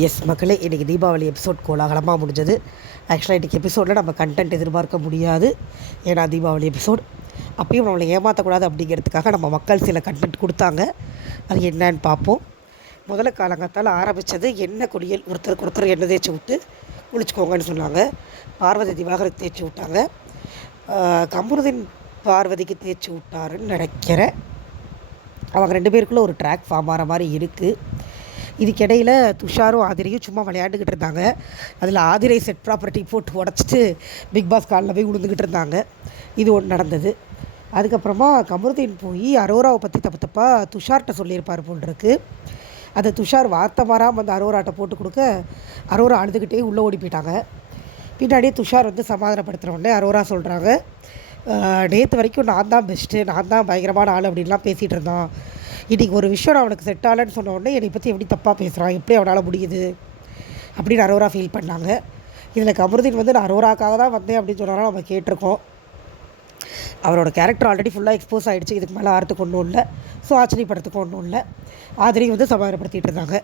S மக்களே இன்றைக்கி Deepavali episode கோலாகலமாக முடிஞ்சது. ஆக்சுவலாக இன்றைக்கி எபிசோடில் நம்ம கண்டென்ட் எதிர்பார்க்க முடியாது. ஏன்னா தீபாவளி எபிசோட் அப்பயும் நம்மளை ஏமாற்றக்கூடாது அப்படிங்கிறதுக்காக நம்ம மக்கள் சில கண்டென்ட் கொடுத்தாங்க. அது என்னன்னு பார்ப்போம். முதல்ல காலங்கத்தால் ஆரம்பித்தது என்ன குளியல் ஒருத்தருக்கு ஒருத்தர் எண்ணெய் தேய்ச்சி விட்டு குளிச்சுக்கோங்கன்னு சொன்னாங்க. பார்வதி திவாகருக்கு தேய்ச்சி விட்டாங்க. ஆஹ் கமருதீன் பார்வதிக்கு தேய்ச்சி விட்டாருன்னு நினைக்கிறேன். அவங்க ரெண்டு பேருக்குள்ளே ஒரு ட்ராக் ஃபார்ம் ஆகிற மாதிரி இருக்குது இதுக்கிடையில் துஷாரும் ஆதிரையும் சும்மா விளையாண்டுக்கிட்டு இருந்தாங்க. அதில் ஆதிரை செட் ப்ராப்பர்ட்டி போட்டு உடச்சிட்டு பிக் பாஸ் காலில் போய் விழுந்துக்கிட்டு இருந்தாங்க. இது ஒன்று நடந்தது. அதுக்கப்புறமா கமருதீன் போய் அரோராவை பற்றி தப்பு தப்பாக துஷார்கிட்ட சொல்லியிருப்பார் போல் இருக்கு. அதை துஷார் வார்த்தை மாறாமல் வந்து அரோராட்ட போட்டு கொடுக்க அரோரா அழுதுகிட்டே உள்ளே ஓடி போயிட்டாங்க. பின்னாடியே துஷார் வந்து சமாதானப்படுத்துகிற உடனே அரோரா சொல்கிறாங்க நேற்று வரைக்கும் நான் தான் பெஸ்ட்டு நான் தான் பயங்கரமான ஆள் அப்படின்லாம் பேசிகிட்டு இருந்தான் இன்றைக்கி ஒரு விஷயம் நான் அவனுக்கு செட் ஆகலைன்னு சொன்ன உடனே என்னை பற்றி எப்படி தப்பாக பேசுகிறான் எப்படி அவனால் முடியுது? அப்படின்னு அரோரா ஃபீல் பண்ணாங்க. இதில் கமருதீன் வந்து நான் அரோராக்காக தான் வந்தேன் அப்படின்னு சொன்னாலும் நம்ம கேட்டிருக்கோம். அவரோட கேரக்டர் ஆல்ரெடி ஃபுல்லாக எக்ஸ்போஸ் ஆகிடுச்சு இதுக்கு மேலே ஆறத்துக்கு ஒன்றும் இல்லை. ஸோ ஆச்சரியப்படுறதுக்கு ஒன்றும் இல்லை. ஆதிரி வந்து சமாதானப்படுத்திகிட்டு இருந்தாங்க.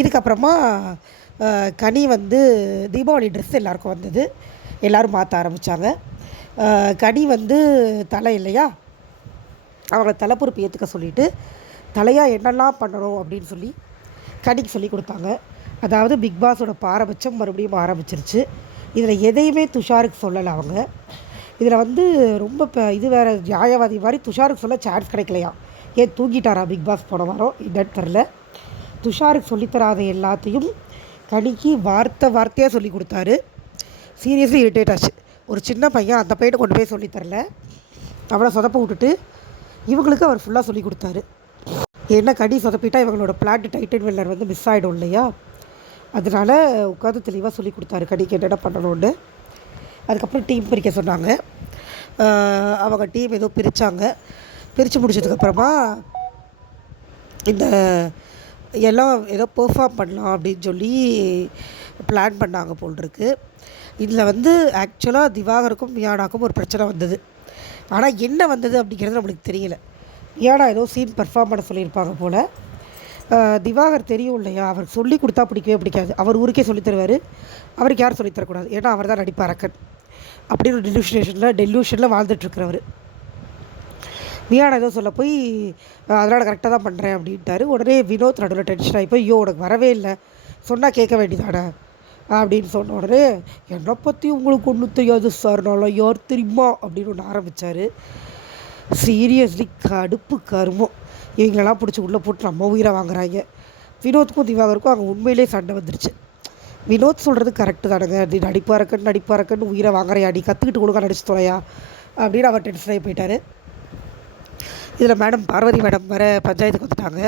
இதுக்கப்புறமா கனி வந்து தீபாவளி ட்ரெஸ் எல்லாருக்கும் வந்தது. எல்லோரும் மாற்ற ஆரம்பித்தாங்க கனி வந்து தலை இல்லையா? அவங்கள தலைப்பொறுப்பு ஏற்றுக்க சொல்லிவிட்டு தலையாக என்னெல்லாம் பண்ணணும் அப்படின்னு சொல்லி கடிக்கு சொல்லி கொடுத்தாங்க. அதாவது பிக் பாஸோட பாரபட்சம் மறுபடியும் ஆரம்பிச்சிருச்சு. இதில் எதையுமே துஷாருக்கு சொல்லலை அவங்க. இதில் வந்து ரொம்ப இப்போ இது வேறு நியாயவாதி மாதிரி துஷாருக்கு சொல்ல சான்ஸ் கிடைக்கலையா? ஏன் தூங்கிட்டாரா பிக் பாஸ் போன வாரம்? என்னன்னு தெரில துஷாருக்கு சொல்லித்தராத எல்லாத்தையும் கணிக்கு வார்த்தை வார்த்தையாக சொல்லி கொடுத்தாரு. சீரியஸ்லி இரிட்டேட் ஆச்சு. ஒரு சின்ன பையன் அந்த பையனை கொண்டு போய் சொல்லித் தரல. அவனை சொதப்ப விட்டுட்டு இவங்களுக்கு அவர் ஃபுல்லாக சொல்லி கொடுத்தாரு. என்ன கடி சொதப்பிட்டா இவங்களோட பிளான்ட் டைட்டன் வெல்லர் வந்து மிஸ் ஆகிடும் இல்லையா? அதனால உட்காந்து தெளிவாக சொல்லி கொடுத்தாரு. கடிக்கு என்னென்ன பண்ணணும்னு. அதுக்கப்புறம் டீம் பிரிக்க சொன்னாங்க. அவங்க டீம் ஏதோ பிரித்தாங்க பிரித்து முடிச்சதுக்கப்புறமா இந்த எல்லாம் ஏதோ பெர்ஃபார்ம் பண்ணலாம் அப்படின்னு சொல்லி பிளான் பண்ணாங்க போல் இருக்கு. இதில் வந்து ஆக்சுவலாக திவாகருக்கும் மியானாக்கும் ஒரு பிரச்சனை வந்தது. ஆனால் என்ன வந்தது அப்படிங்கிறது நம்மளுக்கு தெரியல. ஏன்னா ஏதோ சீன் பர்ஃபார்ம் பண்ண சொல்லியிருப்பாங்க போல். திவாகர் தெரியும் இல்லையா? அவர் சொல்லி கொடுத்தா பிடிக்கவே பிடிக்காது. அவர் ஊருக்கே சொல்லித் தருவார். அவருக்கு யாரும் சொல்லித் தரக்கூடாது. ஏன்னா அவர் தான் நடிப்பார் அரக்கன் அப்படின்னு ஒரு டெலியூஷனேஷனில் டெலியூஷனில் வாழ்ந்துட்டுருக்கிறவர். வியானா ஏதோ சொல்ல போய் அதனால் கரெக்டாக தான் பண்ணுறேன் அப்படின்ட்டாரு. உடனே வினோத் நடுவில் டென்ஷன் ஆகி போய் ஐயோ உனக்கு வரவே இல்லை. சொன்னால் கேட்க வேண்டியதானே? அப்படின்னு சொன்ன உடனே என்னை பற்றி உங்களுக்கு ஒன்றும் தெரியாது சார் நல்லா யார் தெரியுமா? அப்படின்னு ஒன்று ஆரம்பித்தார் சீரியஸ்லி கடுப்பு கருமம். இவங்களெல்லாம் பிடிச்சி உள்ளே போட்டு நம்ம உயிரை வாங்குறாங்க. வினோத்துக்கும் திவாகருக்கும் அங்கே உண்மையிலே சண்டை வந்துருச்சு. வினோத் சொல்கிறது கரெக்டு தானுங்க. நீ நடிப்பாக இருக்கன்னு நடிப்பாக இருக்கன்னு உயிரை வாங்குறையா? நீ கற்றுக்கிட்டு கொடுக்க நடிச்சு தொலையா? அப்படின்னு அவர் டென்ஷனாகி போயிட்டார். இதில் மேடம் பார்வதி மேடம் வேறு பஞ்சாயத்துக்கு வந்துட்டாங்க.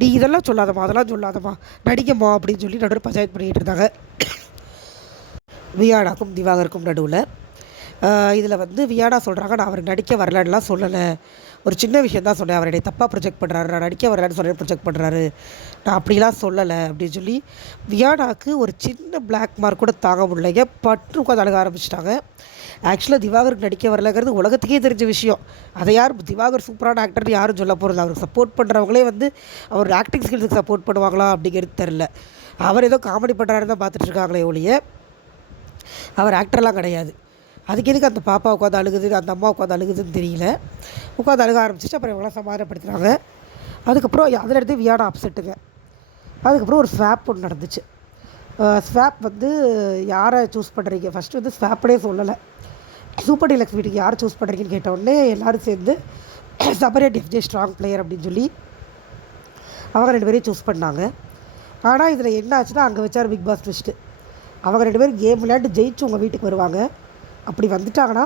நீ இதெல்லாம் சொல்லாதம்மா அதெல்லாம் சொல்லாதம்மா. நடிக்கம்மா அப்படின்னு சொல்லி நடுவில் பஞ்சாயத்து பண்ணிக்கிட்டு இருந்தாங்க. வியானாக்கும் திவாகருக்கும் நடுவில். இதில் வந்து வியானா சொல்கிறாங்க நான் அவர் நடிக்க வரலன்னுலாம் சொல்லலை. ஒரு சின்ன விஷயம் தான் சொன்னேன். அவர் தப்பாக ப்ரொஜெக்ட் பண்ணுறாரு நான் நடிக்க வரலான்னு சொல்லி ப்ரொஜெக்ட் பண்ணுறாரு நான் அப்படிலாம் சொல்லலை அப்படின்னு சொல்லி வியானாக்கு ஒரு சின்ன பிளாக் மார்க் கூட தாங்க முடியலைங்க. பற்று உட்காந்து அழக ஆரம்பிச்சிட்டாங்க. ஆக்சுவலாக திவாகருக்கு நடிக்க வரலங்கிறது உலகத்துக்கே தெரிஞ்ச விஷயம். அதை யார் திவாகர் சூப்பரான ஆக்டர்னு யாரும் சொல்ல போகிறது அவருக்கு சப்போர்ட் பண்ணுறவங்களே வந்து அவர் ஆக்டிங் ஸ்கில்ஸுக்கு சப்போர்ட் பண்ணுவாங்களா அப்படிங்கிறது தெரில அவர் ஏதோ காமெடி பண்ணுறாரு தான் பார்த்துட்டு இருக்காங்களே ஒழிய அவர் ஆக்டர்லாம் கிடையாது. அதுக்கு எதுக்கு அந்த பாப்பா உட்காந்து அழுகுது அந்த அம்மா உட்காந்து அழுகுதுன்னு தெரியல. உட்காந்து அழுக ஆரம்பிச்சிச்சு அப்புறம் இவங்களாம் சமாதானப்படுத்துனாங்க அதுக்கப்புறம் அதில் எடுத்து வியானா அப்செட்டுங்க அதுக்கப்புறம் ஒரு ஸ்வாப் ஒன்று நடந்துச்சு. ஸ்வாப் வந்து யாரை சூஸ் பண்ணுறீங்க ஃபஸ்ட்டு வந்து ஸ்வாப்னே சொல்லலை. சூப்பர் டீலக்ஸ் வீட்டுக்கு யார் சூஸ் பண்ணுறீங்கன்னு கேட்ட எல்லோரும் சேர்ந்து சபரேட் எஃப்ஜே ஸ்ட்ராங் பிளேயர் அப்படின்னு சொல்லி அவங்க ரெண்டு பேரையும் சூஸ் பண்ணாங்க. ஆனால் இதில் என்ன ஆச்சுன்னா அங்கே வச்சார் பிக் பாஸ் ட்விஸ்ட்டு அவங்க ரெண்டு பேரும் கேம் விளையாண்டு ஜெயிச்சு உங்கள் வீட்டுக்கு வருவாங்க. அப்படி வந்துட்டாங்கன்னா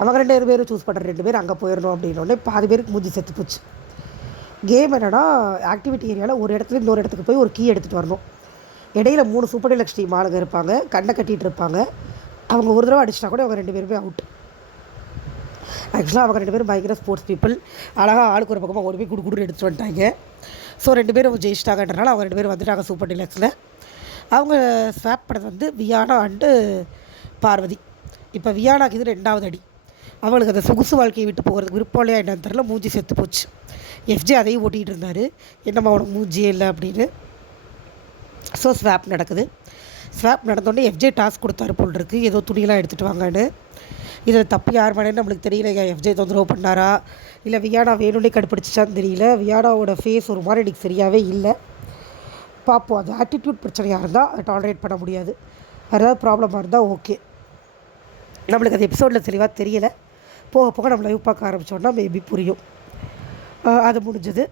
அவங்க ரெண்டு பேரும் சூஸ் பண்ணுற ரெண்டு பேர் அங்கே போயிடணும் அப்படின்னு பாதி பேருக்கு மூஞ்சி செத்து போச்சு. கேம் என்னென்னா ஆக்டிவிட்டி ஏரியாவில் ஒரு இடத்துல இன்னொரு இடத்துக்கு போய் ஒரு கீ எடுத்துகிட்டு வரணும். இடையில மூணு சூப்பர் டீலக்ஸ் மாலுங்க இருப்பாங்க கண்ணை கட்டிகிட்டு இருப்பாங்க. அவங்க ஒரு தடவை அடிச்சிட்டா கூட அவங்க ரெண்டு பேருமே அவுட் ஆக்சுவலாக அவங்க ரெண்டு பேரும் பயங்கர ஸ்போர்ட்ஸ் பீப்புள் அழகாக ஆளுக்கு ஒரு பக்கமாக ஓடி போய் குடு குடுன்னு எடுத்து வந்துட்டாங்க. ஸோ ரெண்டு பேரும் ஜெயிச்சிட்டாங்கன்றனால அவங்க ரெண்டு பேரும் வந்துட்டாங்க சூப்பர் டிலக்ஸில் அவங்க ஸ்வாப் பண்ணது வந்து வியானா அண்டு பார்வதி. இப்போ வியானாக்கு இது ரெண்டாவது அடி. அவளுக்கு அந்த சொகுசு வாழ்க்கையை விட்டு போகிறதுக்கு விருப்பம் இல்லையா என்னன்னு தெரில மூஞ்சி செத்து போச்சு. எஃப்ஜே அதையும் ஓட்டிகிட்டு இருந்தார். என்னம்மா அவனுக்கு மூஞ்சியே இல்லை அப்படின்னு. ஸோ ஸ்வாப் நடக்குது. ஸ்வாப் நடந்தோடனே எஃப்ஜே டாஸ்க் கொடுத்தாரு போல் இருக்குது ஏதோ துணியெல்லாம் எடுத்துகிட்டு வாங்கன்னு. இதில் தப்பு யார் மேலேன்னு நம்மளுக்கு தெரியல. எஃப்ஜே தொந்தரவு பண்ணாரா? இல்லை வியானா வேணும்னே கடுப்பிடிச்சிச்சான்னு தெரியல. வியானாவோட ஃபேஸ் ஒரு மாதிரி எனக்கு சரியாகவே இல்லை. பார்ப்போம் அது ஆட்டிடியூட் பிரச்சனையாக இருந்தால் அதை டாலரேட் பண்ண முடியாது. வேறு ஏதாவது ப்ராப்ளமாக இருந்தால் ஓகே நம்மளுக்கு அது எபிசோடில் தெளிவாக தெரியலை. போக போக நம்ம லைவ் பார்க்க ஆரம்பித்தோன்னா மேபி புரியும். அது முடிஞ்சது.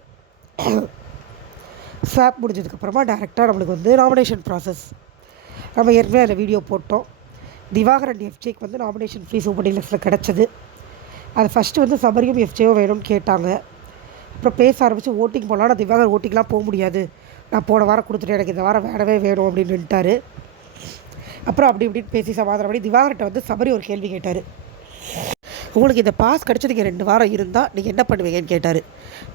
ஸ்வாப் முடிஞ்சதுக்கப்புறமா டேரெக்டாக நம்மளுக்கு வந்து நாமினேஷன் ப்ராசஸ் நம்ம ஏற்கனவே அதில் வீடியோ போட்டோம். திவாகரன் எஃப்ஜேக்கு வந்து நாமினேஷன் ஃப்ரீ சூப்பர் டீலக்ஸில் கிடச்சிது. அது ஃபஸ்ட்டு வந்து சபரியும் எஃப்ஜேவும் வேணும்னு கேட்டாங்க. அப்புறம் பேச ஆரம்பித்து ஓட்டிங் போகலாம் நான் திவாகர் ஓட்டிங்லாம் போக முடியாது. நான் போன வாரம் கொடுத்துட்டேன் எனக்கு இந்த வாரம் வேணவே வேணும் அப்படின்னு நின்ட்டாரு அப்புறம் அப்படி இப்படின்னு பேசி சமாதானம் பண்ணி திவாகர்கிட்ட வந்து சபரி ஒரு கேள்வி கேட்டார். உங்களுக்கு இந்த பாஸ் கிடச்சதுக்கு ரெண்டு வாரம் இருந்தால் நீங்கள் என்ன பண்ணுவீங்கன்னு கேட்டார்.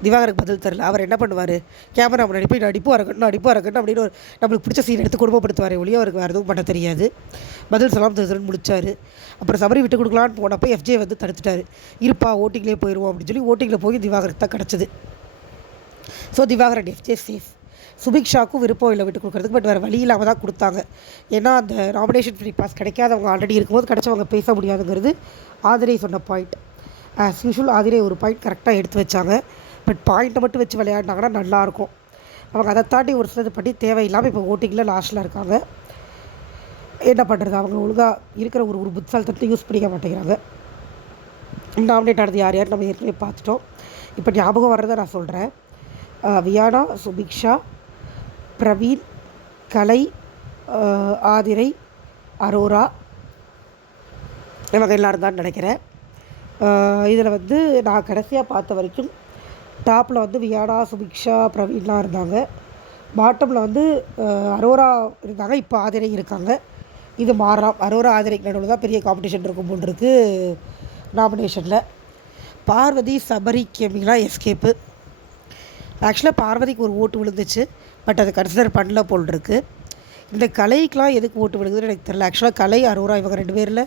திவாகருக்கு பதில் தெரில அவர் என்ன பண்ணுவார்? கேமரா முன்னாடி போய் நடிப்பு வரக்கணும் அடிப்பாக வரக்கணும் அப்படின்னு ஒரு நம்மளுக்கு பிடிச்ச சீன் எடுத்து குடும்பப்படுத்துவார் ஒழிய அவருக்கு வேறு எதுவும் பண்ண தெரியாது. பதில் சொல்லாமல் தருன்னு முடித்தார் அப்புறம் சபரி விட்டு கொடுக்கலான்னு போனப்போ எஃப்ஜே வந்து தடுத்துட்டாரு. இருப்பா ஓட்டிங்லேயே போயிடுவோம் அப்படின்னு சொல்லி ஓட்டிங்கில் போய் திவாகருக்கு தான் கிடச்சிது. ஸோ திவாகரன் எஃப்ஜே சேஃப் சுபிக்ஷாக்கும் விருப்பம் இல்லை விட்டு கொடுக்குறதுக்கு பட் வேறு வழி இல்லாமல் தான் கொடுத்தாங்க. ஏன்னா அந்த நாமினேஷன் ஃப்ரீ பாஸ் கிடைக்காதவங்க ஆல்ரெடி இருக்கும்போது கிடைச்சவங்க பேச முடியாதுங்கிறது ஆதிரை சொன்ன பாயிண்ட் ஆஸ் யூஷுவல் ஆதிரை ஒரு பாயிண்ட் கரெக்டாக எடுத்து வச்சாங்க. பட் பாயிண்ட்டை மட்டும் வச்சு விளையாடினாங்கன்னா நல்லாயிருக்கும் அவங்க அதை தாண்டி ஒரு சிலது பண்ணி தேவையில்லாமல் இப்போ ஓட்டிங்கில் லாஸ்ட்டில் இருக்காங்க. என்ன பண்ணுறது அவங்க ஒழுங்காக இருக்கிற ஒரு ஒரு புத்தாலத்தை யூஸ் பண்ணிக்க மாட்டேங்கிறாங்க. நாமினேட் ஆனது யார் யார் நம்ம ஏற்கனவே பார்த்துட்டோம். இப்போ ஞாபகம் வர்றதை நான் சொல்கிறேன் வியானா சுபிக்ஷா பிரவீன் கலை ஆதிரை அரோரா இவங்க எல்லோரும் தான் நினைக்கிறேன். இதில் வந்து நான் கடைசியாக பார்த்த வரைக்கும் டாப்பில் வந்து வியானா சுபிக்ஷா பிரவீன்லாம் இருந்தாங்க. பாட்டமில் வந்து அரோரா இருந்தாங்க இப்போ ஆதிரை இருக்காங்க. இது மாறலாம். அரோரா ஆதிரைக்கு நடுவில் தான் பெரிய காம்படிஷன் இருக்கும் போல் இருக்குது நாமினேஷனில் பார்வதி சபரி கேமிங்லாம் எஸ்கேப்பு. ஆக்சுவலாக பார்வதிக்கு ஒரு ஓட்டு விழுந்துச்சு. பட் அதை கன்சிடர் பண்ணல போல் இருக்குது இந்த கலைக்கெலாம் எதுக்கு ஓட்டு விடுங்கிறது எனக்கு தெரில ஆக்சுவலாக கலை அரோரா இவங்க ரெண்டு பேரில்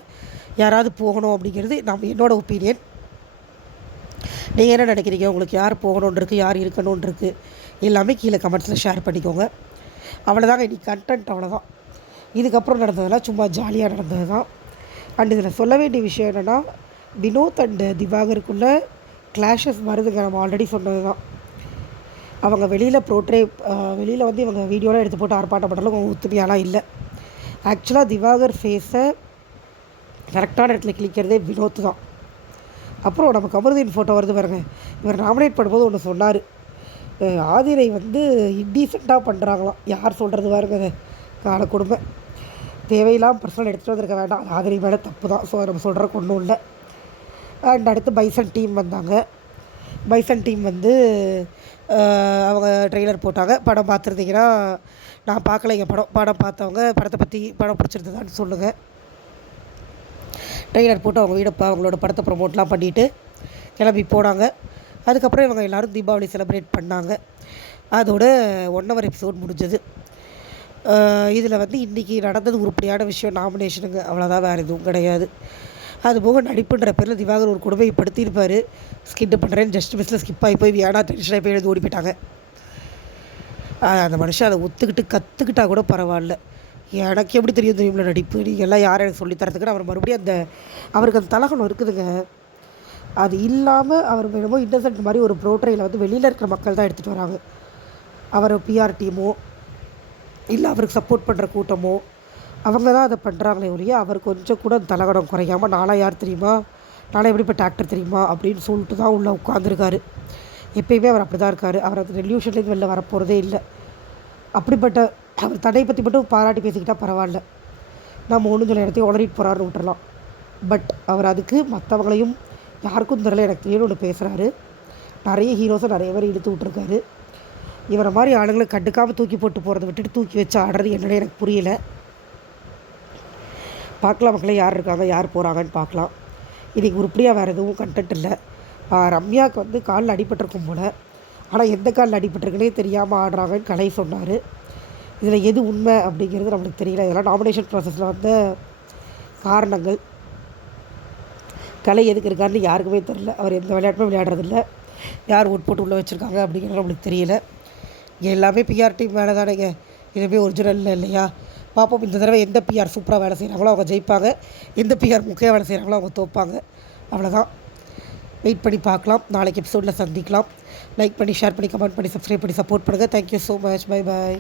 யாராவது போகணும் அப்படிங்கிறது நம்ம என்னோடய ஒப்பீனியன் நீங்கள் என்ன நினைக்கிறீங்க? உங்களுக்கு யார் போகணுன்னு இருக்குது யார் இருக்கணும்னு இருக்குது எல்லாமே கீழே கமெண்ட்ஸில் ஷேர் பண்ணிக்கோங்க. அவ்வளோதாங்க இன்றைக்கி கண்டென்ட் அவ்வளோதான் இதுக்கப்புறம் நடந்ததெல்லாம் சும்மா ஜாலியாக நடந்தது தான் அண்ட் இதில் சொல்ல வேண்டிய விஷயம் என்னென்னா வினோத் அண்டு திவாகருக்குள்ளே கிளாஷஸ் வருதுங்க நம்ம ஆல்ரெடி சொன்னது தான் அவங்க வெளியில் ப்ரோட்ரே வெளியில் வந்து இவங்க வீடியோலாம் எடுத்து போட்டு ஆர்ப்பாட்டம் பண்ணுறதுக்கு அவங்க ஒத்துமையாலாம் இல்லை. ஆக்சுவலாக திவாகர் ஃபேஸை கரெக்டான இடத்துல கிளிக்கிறதே வினோத் தான். அப்புறம் நம்ம கமருதீன் ஃபோட்டோ வருது பாருங்க. இவர் நாமினேட் பண்ணும்போது ஒன்று சொன்னார். ஆதிரை வந்து இன்டீசெண்டாக பண்ணுறாங்களாம் யார் சொல்கிறது பாருங்க. கால கொடுமை. தேவையில்லாமல் பர்சனல் எடுத்துகிட்டு வந்திருக்க வேண்டாம். ஆதிரை மேலே தப்பு தான். ஸோ நம்ம சொல்கிறக்கு ஒன்றும் இல்லை. அண்ட் அடுத்து பைசன் டீம் வந்தாங்க. பைசன் டீம் வந்து அவங்க ட்ரெய்லர் போட்டாங்க. படம் பார்த்துருந்தீங்கன்னா நான் பார்க்கலைங்க படம். படம் பார்த்தவங்க படத்தை பற்றி படம் பிடிச்சிருந்ததான்னு சொல்லுங்கள் ட்ரெய்லர் போட்டு அவங்க வீடை அவங்களோட படத்தை ப்ரொமோட்லாம் பண்ணிவிட்டு கிளம்பி போனாங்க. அதுக்கப்புறம் இவங்க எல்லோரும் தீபாவளி செலிப்ரேட் பண்ணாங்க. அதோட ஒன் ஹவர் எபிசோட் முடிஞ்சது. இதில் வந்து இன்றைக்கி நடந்தது உருப்படியான விஷயம் நாமினேஷனுங்க அவ்வளோதான் வேறு எதுவும் கிடையாது. அது போக நடிப்புன்ற பேரில் திவாகர் ஒரு கொடுமைப்படுத்தியிருப்பார் ஸ்கிட்டு பண்ணுறேன்னு ஜஸ்ட் மிஸ்ஸில் ஸ்கிப் ஆகி போய் வியானா டென்ஷனாகி போய் எழுதி ஓடி போயிட்டாங்க. அந்த மனுஷன் அதை ஒத்துக்கிட்டு கற்றுக்கிட்டா கூட பரவாயில்ல. எனக்கு எப்படி தெரியும் தெரியும்ல நடிப்பு? எல்லாம் யாரும் எனக்கு சொல்லித் தரத்துக்குன்னு அவர் மறுபடியும் அந்த அவருக்கு அந்த தலகணம் இருக்குதுங்க. அது இல்லாமல் அவர் என்னமோ இன்னசென்ட் மாதிரி ஒரு ப்ரோட்ரையில் வந்து வெளியில் இருக்கிற மக்கள் தான் எடுத்துகிட்டு வராங்க. அவர் பிஆர் டீமோ இல்லை அவருக்கு சப்போர்ட் பண்ணுற கூட்டமோ அவங்க தான் அதை பண்ணுறாங்களே ஒழிய அவர் கொஞ்சம் கூட அந்த குறையாமல் நானாக யார் தெரியுமா? நானும் எப்படிப்பட்ட ஆக்டர் தெரியுமா? அப்படின்னு சொல்லிட்டு தான் உள்ளே உட்காந்துருக்காரு எப்பயுமே அவர் அப்படி தான் இருக்கார். அவர் அந்த ரெல்யூஷன்லேருந்து வெளில வரப்போகிறதே இல்லை. அப்படிப்பட்ட அவர் தன்னை பற்றி மட்டும் பாராட்டி பேசிக்கிட்டால் பரவாயில்ல. நம்ம ஒன்று சொல்ல இடத்தையும் உளறிட்டு போகிறாருன்னு விட்டுறலாம். பட் அவர் அதுக்கு மற்றவங்களையும் யாருக்கும் தெரியல. எனக்கு தெரியும் ஒன்று பேசுகிறாரு நிறைய ஹீரோஸை நிறைய பேர் இழுத்து விட்ருக்காரு இவரை மாதிரி ஆளுங்களை கண்டுக்காமல் தூக்கி போட்டு போகிறத விட்டுட்டு தூக்கி வச்சு ஆடுறது என்னன்னு எனக்கு புரியல. பார்க்கலாம் மக்களே யார் இருக்காங்க யார் போகிறாங்கன்னு பார்க்கலாம். இன்றைக்கி உருப்படியாக வேறு எதுவும் கண்டென்ட் இல்லை. ரம்யாவுக்கு வந்து காலில் அடிபட்டிருக்கும் போல். ஆனால் எந்த காலில் அடிபட்டிருக்குனே தெரியாமல் ஆடுறாங்கன்னு கலை சொன்னார். இதில் எது உண்மை அப்படிங்கிறது நம்மளுக்கு தெரியல. இதெல்லாம் நாமினேஷன் ப்ராசஸில் வந்த காரணங்கள். கலை எதுக்கு இருக்காருன்னு யாருக்குமே தெரில அவர் எந்த விளையாட்டுமே விளையாடுறதில்ல. யார் ஓட் போட்டு உள்ளே வச்சுருக்காங்க அப்படிங்கிறது நம்மளுக்கு தெரியல. இங்கே எல்லாமே பிஆர் டீம் மேலே தானேங்க இதுவுமே ஒரிஜினல் இல்லையா? பார்ப்போம் இந்த தடவை எந்த பிஆர் சூப்பராக வேலை செய்கிறாங்களோ அவங்க ஜெயிப்பாங்க. எந்த பிஆர் முக்கிய வேலை செய்கிறாங்களோ அவங்க தோப்பாங்க. அவ்வளோதான் வெயிட் பண்ணி பார்க்கலாம். நாளைக்கு எபிசோடில் சந்திக்கலாம். லைக் பண்ணி ஷேர் பண்ணி கமெண்ட் பண்ணி சப்ஸ்கிரைப் பண்ணி சப்போர்ட் பண்ணுங்கள் thank you so much bye bye